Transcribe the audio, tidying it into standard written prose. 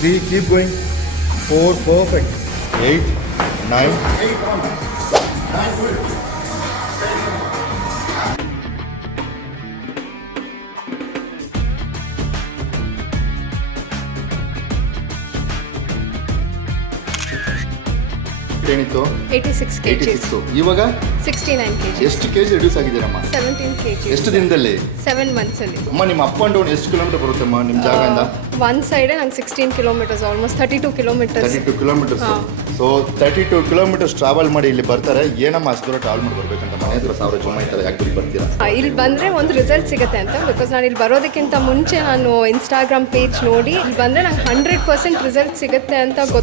Three, keep going. 4, perfect. 8, 9. ಏನಿತ್ತು 86 kg. 86. ಇವಾಗ 69 kg. ಎಷ್ಟು ಕೆಜಿ ರಿಡ್ಯೂಸ್ ಆಗಿದ್ದೀರಮ್ಮ? 17 kg. ಎಷ್ಟು ದಿನದಲ್ಲಿ? 7 months ಅಲ್ಲಿ. ಅಮ್ಮ ನಿಮ್ಮ ಅಪ್ ಅಂಡ್ ಡೌನ್ ಎಷ್ಟು ಕಿಲೋಮೀಟರ್ ಬರುತ್ತಮ್ಮ ನಿಮ್ಮ ಜಾಗದಿಂದ? ಒನ್ ಸೈಡ್ ನಂಗೆ 16 kilometers, almost 32 kilometers. 32 kilometres. So 32 kilometres travel ಮಾಡಿ ಇಲ್ಲಿ ಬರ್ತಾರೆ. ಏನಮ್ಮ ಅಷ್ಟು ದೂರ ಟ್ರಾವೆಲ್ ಮಾಡಿ ಬರ್ಬೇಕಂತ ಮನೆ ಹತ್ರ 1000 ಜನ ಆಯ್ತಾರೆ, ಯಾಕೆ ಬರ್ತೀರಾ? ಇಲ್ಲಿ ಬಂದರೆ ಒಂದು ರಿಸಲ್ಟ್ ಸಿಗುತ್ತೆ ಅಂತ, ಬಿಕಾಸ್ ನಾನು ಇಲ್ಲಿ ಬರೋದಕ್ಕಿಂತ ಮುಂಚೆ ನಾನು ಇನ್ಸ್ಟಾಗ್ರಾಮ್ ಪೇಜ್ ನೋಡಿ ಇಲ್ಲಿ ಬಂದರೆ ನಂಗೆ 100% ರಿಸಲ್ಟ್ ಸಿಗುತ್ತೆ ಅಂತ